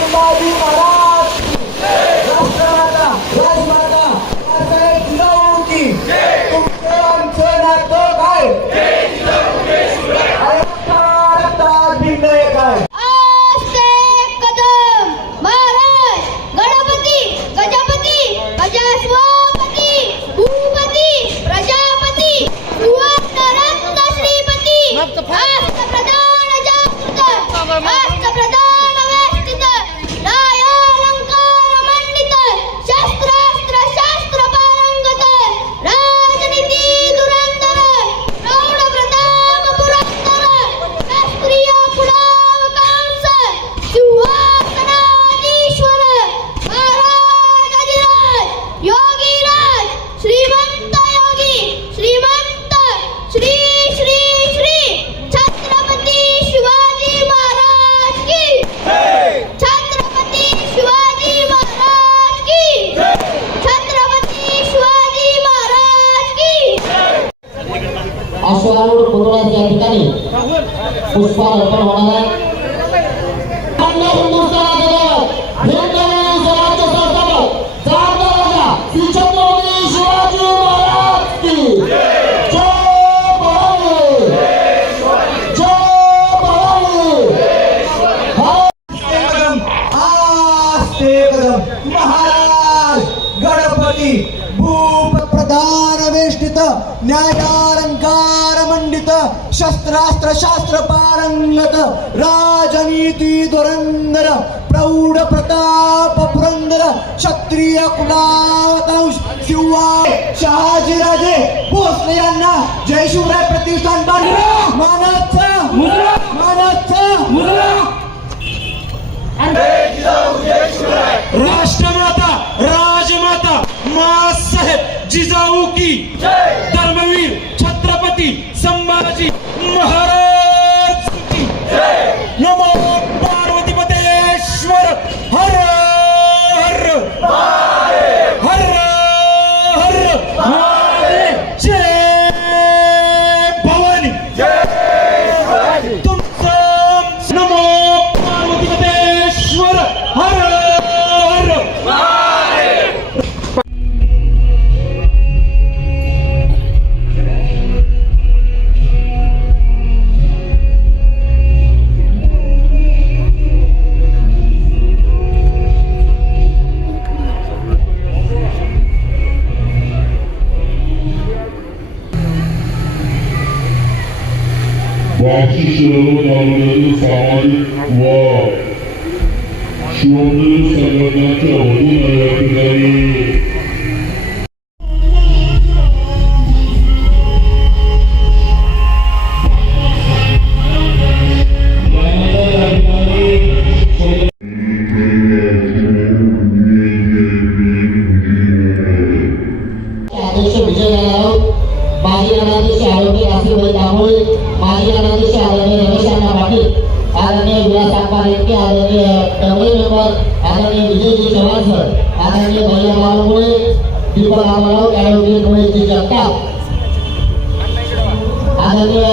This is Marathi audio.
संभाजी महाराज. पुष्पाला अर्पण होणार आहे महाराज गणपती भूप प्रधान वेष्टित न्याया शस्त्रास्त्र शास्त्र पारंगत राजनीती धुरंधर प्रौढ प्रताप पुरंदर क्षत्रिय कुलावतांश शिवा शहाजीराजे भोसले यांना जय शिवराय प्रतिष्ठान मानाचं मानाचं राष्ट्रमाता राजमाता मासाहेब जिजाऊ की Dharmaveer Chhatrapati Sambhaji Maharaj Bahçeşehir'in anlarını sahip var. Şu onları sanırlarca onun ayakları Bagi anak-anak saya, saya आरोग्य राशीबाई दामोळे माजी गणाध्यक्ष आदरणीय रमेश अण्णा पाटील आदरणीय विलास अप्पा रेटके आदरणीय डबळे मेंबर आदरणीय विजयजी चव्हाण सर आदरणीय भैया बाळमुळे दीपक आमाराव ॲडव्होकेट महेशजी जगताप आदरणीय